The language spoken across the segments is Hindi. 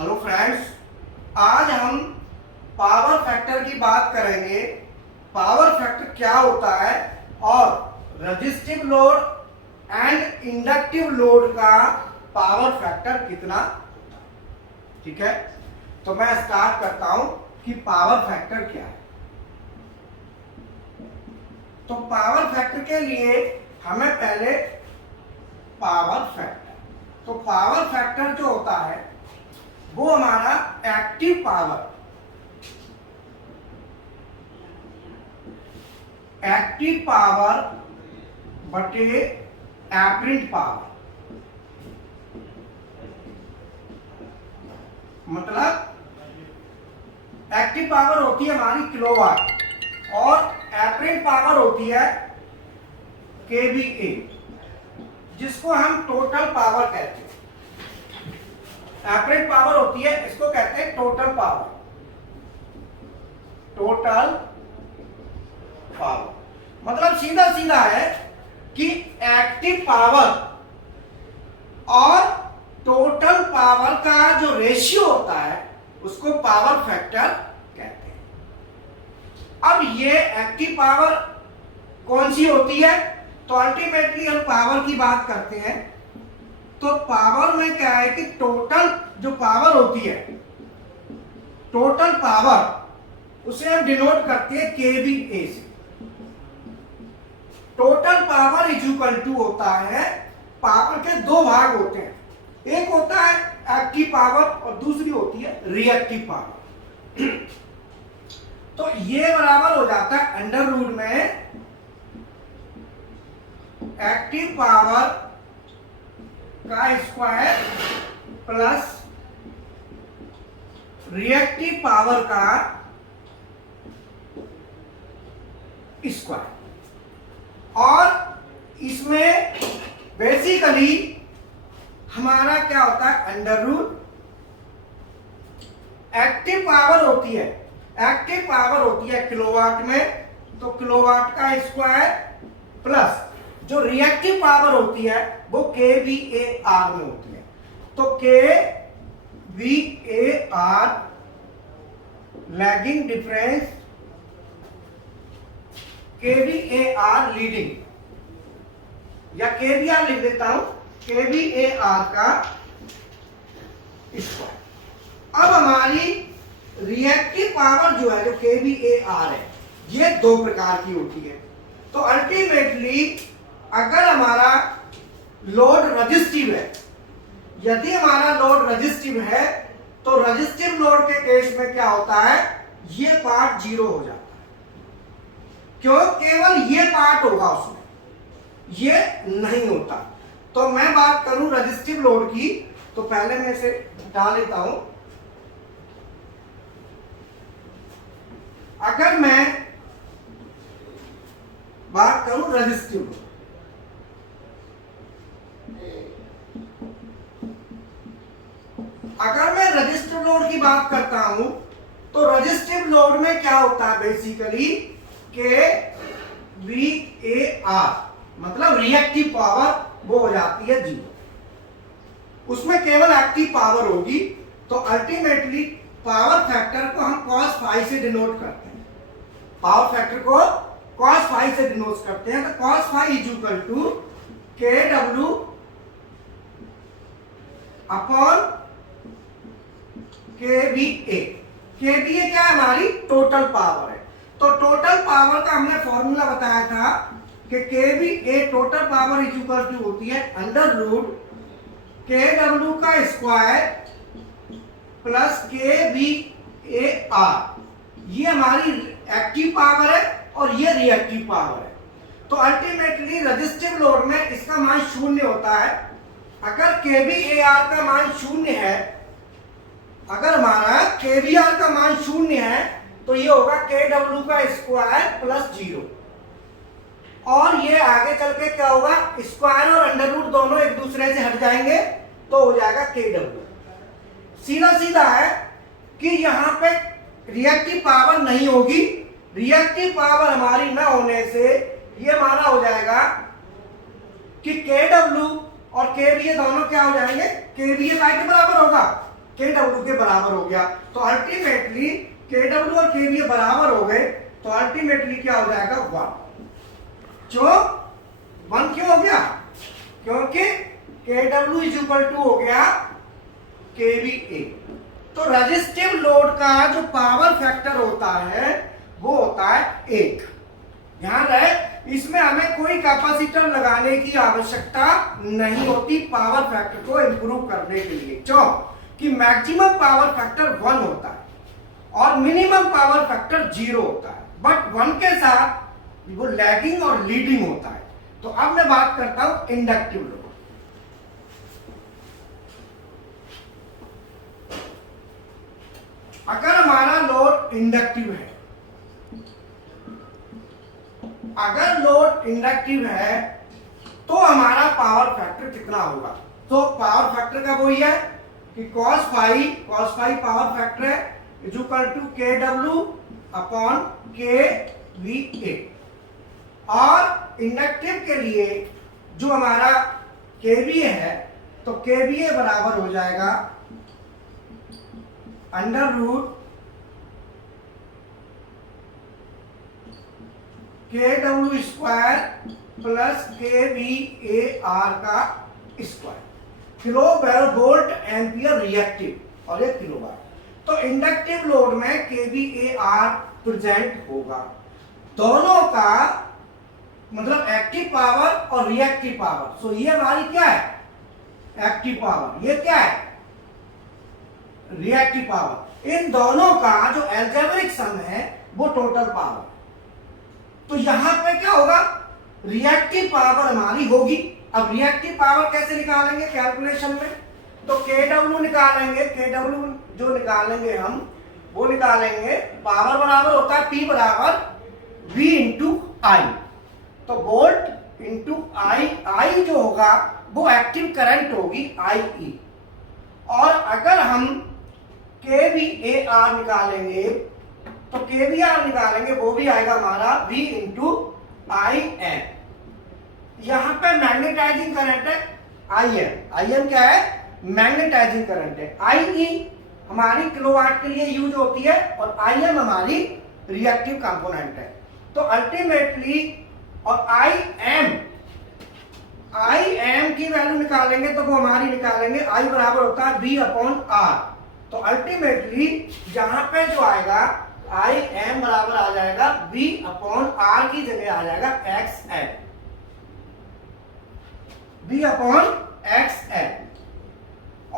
हेलो फ्रेंड्स, आज हम पावर फैक्टर की बात करेंगे। पावर फैक्टर क्या होता है और resistive load and inductive load का पावर फैक्टर कितना होता है। ठीक है, तो मैं स्टार्ट करता हूं कि पावर फैक्टर क्या है। तो पावर फैक्टर के लिए हमें पहले पावर फैक्टर, तो पावर फैक्टर जो होता है वो हमारा एक्टिव पावर, बटे एपरेंट पावर। मतलब एक्टिव पावर होती है हमारी किलोवाट और एपरेंट पावर होती है केवीए, जिसको हम टोटल पावर कहते हैं। एपरेंट पावर होती है, इसको कहते हैं टोटल पावर। टोटल पावर मतलब सीधा सीधा है कि एक्टिव पावर और टोटल पावर का जो रेशियो होता है उसको पावर फैक्टर कहते हैं। अब ये एक्टिव पावर कौन सी होती है, तो अल्टीमेटली हम पावर की बात करते हैं। तो पावर में क्या है कि टोटल जो पावर होती है, टोटल पावर, उसे हम डिनोट करते हैं केवीए से। Total power is equal to होता है, पावर के दो भाग होते हैं, एक होता है एक्टिव पावर और दूसरी होती है रिएक्टिव पावर। तो ये बराबर हो जाता है अंडर रूट में एक्टिव पावर का स्क्वायर प्लस रिएक्टिव पावर का स्क्वायर। और इसमें बेसिकली हमारा क्या होता है, अंडर रूट एक्टिव पावर होती है, एक्टिव पावर होती है किलोवाट में, तो किलोवाट का स्क्वायर प्लस जो रिएक्टिव पावर होती है वो केवीएआर में होती है। तो केवीएआर लैगिंग डिफरेंस, केवीएआर लीडिंग, या केवीआर लिख देता हूं, केवीएआर का स्क्वायर। अब हमारी रिएक्टिव पावर जो है, जो केवीएआर है, ये दो प्रकार की होती है। तो अल्टीमेटली अगर हमारा लोड रेजिस्टिव है, यदि हमारा लोड रेजिस्टिव है, तो रेजिस्टिव लोड के केस में क्या होता है, ये पार्ट जीरो हो जाता है। क्यों? केवल ये पार्ट होगा उसमें, ये नहीं होता। तो मैं बात करूं रेजिस्टिव लोड की, तो पहले मैं इसे हटा लेता हूं। अगर मैं बात करूं रेजिस्टिव लोड, अगर मैं रेजिस्टिव लोड की बात करता हूं, तो रेजिस्टिव लोड में क्या होता है बेसिकली, केवीएआर मतलब रिएक्टिव पावर वो हो जाती है जीरो, उसमें केवल एक्टिव पावर होगी। तो अल्टीमेटली पावर फैक्टर को हम cos फाई से डिनोट करते हैं, पावर फैक्टर को cos फाई से डिनोट करते हैं। तो cos phi is equal to KW upon KVA। KVA क्या है, हमारी टोटल पावर है। तो टोटल पावर का हमने फॉर्मूला बताया था कि KVA total power is equal to होती है अंडर रूट KW का स्क्वायर प्लस KVAR। ये हमारी एक्टिव पावर है और ये रिएक्टिव पावर है। तो अल्टीमेटली रेजिस्टिव लोड में इसका मान शून्य होता है। अगर KVAR का मान शून्य है, अगर हमारा KVR का मान शून्य है, तो ये होगा KW का स्क्वायर प्लस जीरो, और ये आगे चल के क्या होगा, स्क्वायर और अंडर रूट दोनों एक दूसरे से हट जाएंगे, तो हो जाएगा KW। सीधा सीधा है कि यहाँ पे रिएक्टिव पावर नहीं होगी, रिएक्टिव पावर हमारी ना होने से ये हमारा हो जाएगा कि KW और KVA दोनों क्या हो जाएंगे, KVA के बराबर होगा, के डब्ल्यू के बराबर हो गया। तो अल्टीमेटली के डब्ल्यू और के वी बराबर हो गए, तो अल्टीमेटली क्या हो जाएगा 1। जो 1 क्यों हो गया? क्योंकि के डब्ल्यू इज इक्वल टू हो गया के वी ए। तो रेजिस्टिव लोड का जो पावर फैक्टर होता है वो होता है 1। ध्यान रहे, इसमें हमें कोई कैपेसिटर लगाने की आवश्यकता नहीं होती पावर फैक्टर को इंप्रूव करने के लिए। क्यों? कि मैक्सिमम पावर फैक्टर 1 होता है और मिनिमम पावर फैक्टर 0 होता है, बट 1 के साथ वो लैगिंग और लीडिंग होता है। तो अब मैं बात करता हूं इंडक्टिव लोड। अगर हमारा लोड इंडक्टिव है, अगर लोड इंडक्टिव है तो हमारा पावर फैक्टर कितना होगा? तो पावर फैक्टर का वही है कि cos फाई पावर फैक्टर है इज इक्वल टू के डब्ल्यू अपॉन के वी ए। और इंडक्टिव के लिए जो हमारा के वी है, तो के वी ए बराबर हो जाएगा अंडर रूट के डब्ल्यू स्क्वायर प्लस के वी ए आर का square. Kilo volt ampere reactive और ये किलोवाट। तो इंडक्टिव लोड में के वी ए आर प्रेजेंट होगा। दोनों का मतलब एक्टिव पावर और रिएक्टिव पावर। सो ये हमारी क्या है? Active power. ये क्या है? Reactive power. इन दोनों का जो एल्जेब्रिक सम है वो टोटल पावर। तो यहां पे क्या होगा? रिएक्टिव पावर हमारी होगी। अब रिएक्टिव पावर कैसे निकालेंगे कैलकुलेशन में? तो के डब्ल्यू निकालेंगे। के डब्ल्यू जो निकालेंगे हम वो निकालेंगे, पावर बराबर होता है P बराबर V इंटू आई। तो वोल्ट इंटू आई, आई जो होगा वो एक्टिव करंट होगी IE। और अगर हम के वी ए आर निकालेंगे तो के वी आर निकालेंगे, वो भी आएगा हमारा V इंटू आई एम। यहां पे मैग्नेटाइजिंग करंट है IM। IM क्या है? मैग्नेटाइजिंग करंट है। IE हमारी किलोवाट के लिए यूज होती है और IM हमारी रिएक्टिव कंपोनेंट है। तो अल्टीमेटली और IM की वैल्यू निकालेंगे तो वो हमारी निकालेंगे I बराबर होता है V अपॉन R। तो अल्टीमेटली यहां पे जो आएगा IM बराबर आ जाएगा V अपॉन R की जगह आ जाएगा XL। V upon XL।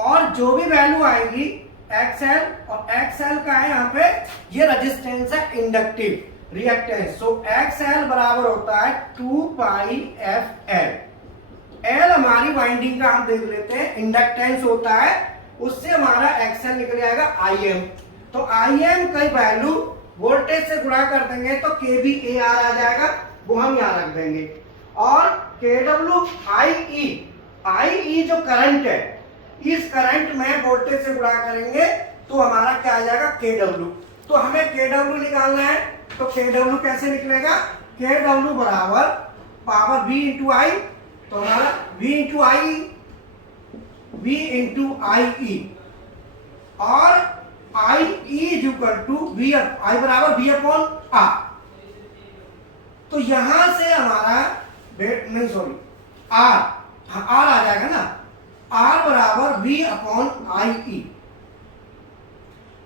और जो भी वैल्यू आएगी XL, और XL का है यहाँ पे, ये रेजिस्टेंस है इंडक्टिव रिएक्टेंस। सो XL बराबर होता है 2 पाई FL। L हमारी वाइंडिंग का हम देख लेते हैं, इंडक्टेंस होता है, उससे हमारा XL निकल जाएगा IM। तो IM की वैल्यू वोल्टेज से गुणा कर देंगे तो kVAR आ जाएगा, वो हम यहां रख देंगे। और KW IE जो करंट है, इस करंट में वोल्टेज से गुणा करेंगे तो हमारा क्या आ जाएगा? KW। तो हमें KW निकालना है, तो KW कैसे निकलेगा? KW बराबर पावर V इंटू आई, तो हमारा V इंटू आई और IE is equal to V, I बराबर V अपॉन R। तो यहां से हमारा नहीं सॉरी R आ जाएगा ना, R बराबर V अपॉन IE।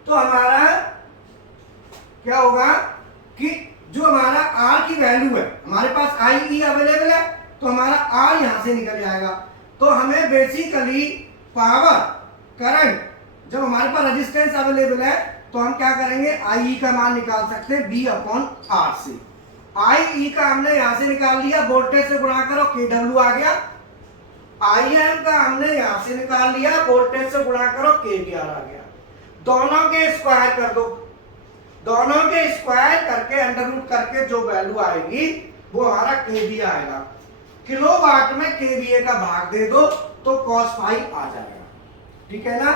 तो हमारा क्या होगा कि जो हमारा R की वैल्यू है, हमारे पास IE अवेलेबल है तो हमारा R यहां से निकल जाएगा। तो हमें बेसिकली पावर करंट, जब हमारे पास रेजिस्टेंस अवेलेबल है तो हम क्या करेंगे? IE का मान निकाल सकते हैं V अपॉन R से। IE का हमने यहां से निकाल लिया, वोल्टेज से गुणा करो KW आ गया। IM का हमने यहां से निकाल लिया, वोल्टेज से गुणा करो KVR आ गया। दोनों के स्क्वायर कर दो, दोनों के स्क्वायर करके अंडर रूट करके जो वैल्यू आएगी वो हमारा KVA आएगा। किलोवाट में KVA का भाग दे दो तो cos फाई आ जाएगा। ठीक है ना?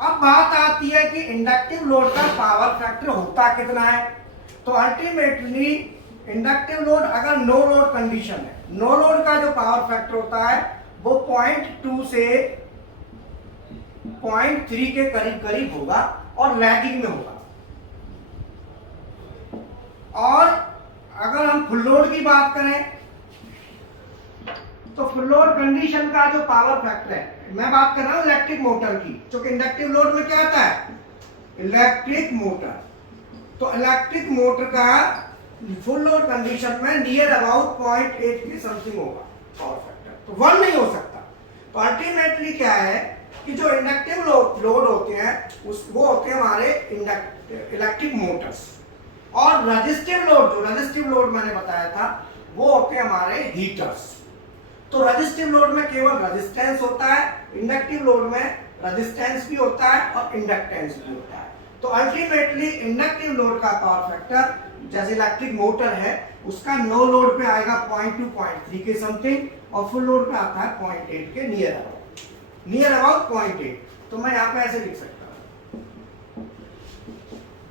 अब बात आती है कि इंडक्टिव लोड का पावर फैक्टर होता कितना है। तो अल्टीमेटली इंडक्टिव लोड अगर नो लोड कंडीशन है, नो लोड का जो पावर फैक्टर होता है वो 0.2 से 0.3 के करीब करीब होगा और लैगिंग में होगा। और अगर हम फुल लोड की बात करें तो फुल लोड कंडीशन का जो पावर फैक्टर है, मैं बात कर रहा हूं इलेक्ट्रिक मोटर की, क्योंकि इंडक्टिव लोड में क्या आता है, इलेक्ट्रिक मोटर। तो इलेक्ट्रिक मोटर का फुल लोड कंडीशन में नियर अबाउट 0.8 की समथिंग होगा पावर फैक्टर, तो 1 नहीं हो सकता। तो अल्टीमेटली क्या है कि जो इंडक्टिव लोड होते हैं वो होते हैं हमारे इलेक्ट्रिक मोटर्स, और रजिस्टिव लोड मैंने बताया था वो होते हैं हमारे हीटर्स। तो रजिस्टिव लोड में केवल रेजिस्टेंस होता है, इंडक्टिव लोड में रेजिस्टेंस भी होता है और इंडक्टेंस भी होता है। तो अल्टीमेटली इंडक्टिव लोड का पावर फैक्टर जैसे इलेक्ट्रिक मोटर है उसका नो लोड पे आएगा 0.2 0.3 के समथिंग, और फुल लोड पे आता है 0.8 के नियर अबाउट 0.8। तो मैं यहाँ पे ऐसे लिख सकता हूँ।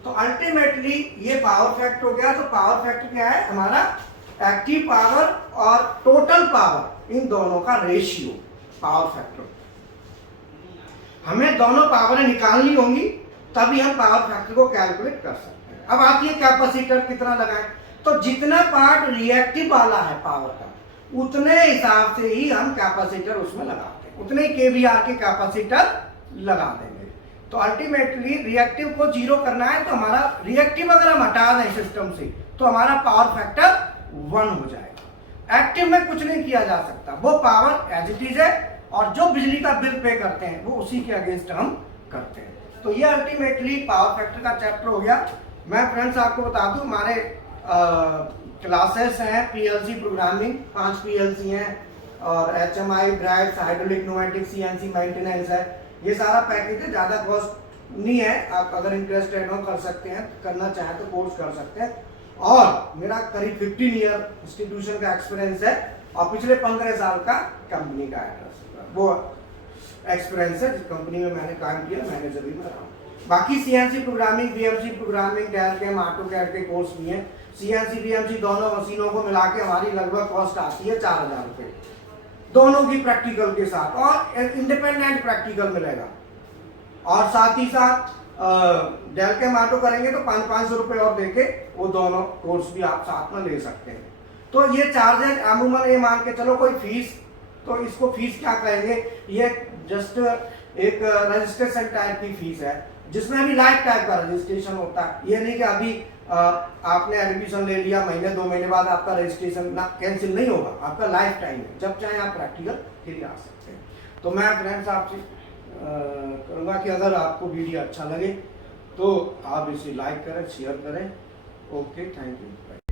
तो अल्टीमेटली ये पावर फैक्टर हो गया। तो पावर फैक्टर क्या है, हमारा एक्टिव पावर और टोटल पावर, इन दोनों का रेशियो पावर फैक्टर। हमें दोनों पावरें निकालनी होंगी तभी हम पावर फैक्टर को कैलकुलेट कर सकते हैं। अब आती है कैपेसिटर कितना लगाएं, तो जितना पार्ट रिएक्टिव वाला है पावर का उतने हिसाब से ही हम कैपेसिटर उसमें लगाते हैं, उतने केवीआर के कैपेसिटर लगा देंगे। तो अल्टीमेटली रिएक्टिव को जीरो करना है, तो हमारा रिएक्टिव अगर हम हटा दें सिस्टम से तो हमारा पावर फैक्टर 1 हो जाएगा। एक्टिव में कुछ नहीं किया जा सकता, वो पावर एज इट इज है, और जो बिजली का बिल पे करते हैं वो उसी के अगेंस्ट हम करते हैं। तो ये अल्टीमेटली पावर फैक्टर का चैप्टर हो गया। मैं फ्रेंड्स आपको बता दूं, हमारे क्लासेस हैं पीएलसी प्रोग्रामिंग, 5 पीएलसी हैं, और HMI, drives, hydraulic, pneumatic, CNC maintenance है। ये सारा पैकेज है, ज़्यादा कॉस्ट नहीं है। आप अगर इंटरेस्टेड हो कर सकते हैं, करना चाहें तो कोर्स कर सकते हैं। और मेरा करीब 15 ईयर इंस्टीट्यूशन का एक्सपीरियंस है, और पिछले 15 साल का कंपनी का वो एक्सपीरियंस है, जिस कंपनी में मैंने काम किया, मैनेजर भी मैं रहा हूँ। बाकी CNC programming, BMC programming, Delcam, AutoCAD के कोर्स भी हैं। सीएनसी बीएमसी दोनों मशीनों को मिला के हमारी लगभग कॉस्ट आती है 4000 रुपये, दोनों की प्रैक्टिकल के साथ, और इंडिपेंडेंट प्रैक्टिकल मिलेगा। और साथ ही साथ डेलकेम ऑटो करेंगे तो 500 रुपये और देके वो दोनों कोर्स भी आप साथ में ले सकते हैं। तो ये चार्जेज अमूमन ये मान के चलो कोई फीस, तो इसको फीस क्या कहेंगे, ये जस्ट एक रजिस्ट्रेशन टाइप की फीस है, जिसमें अभी लाइफ टाइप का रजिस्ट्रेशन होता है। ये नहीं कि अभी आपने एडमिशन ले लिया, महीने 2 महीने बाद आपका रजिस्ट्रेशन ना कैंसिल नहीं होगा, आपका लाइफ टाइम है, जब चाहे आप प्रैक्टिकल के लिए आ सकते हैं। तो मैं फ्रेंड्स आपसे कहूँगा कि अगर आपको वीडियो अच्छा लगे तो आप इसे लाइक करें, शेयर करें। Okay, thank you.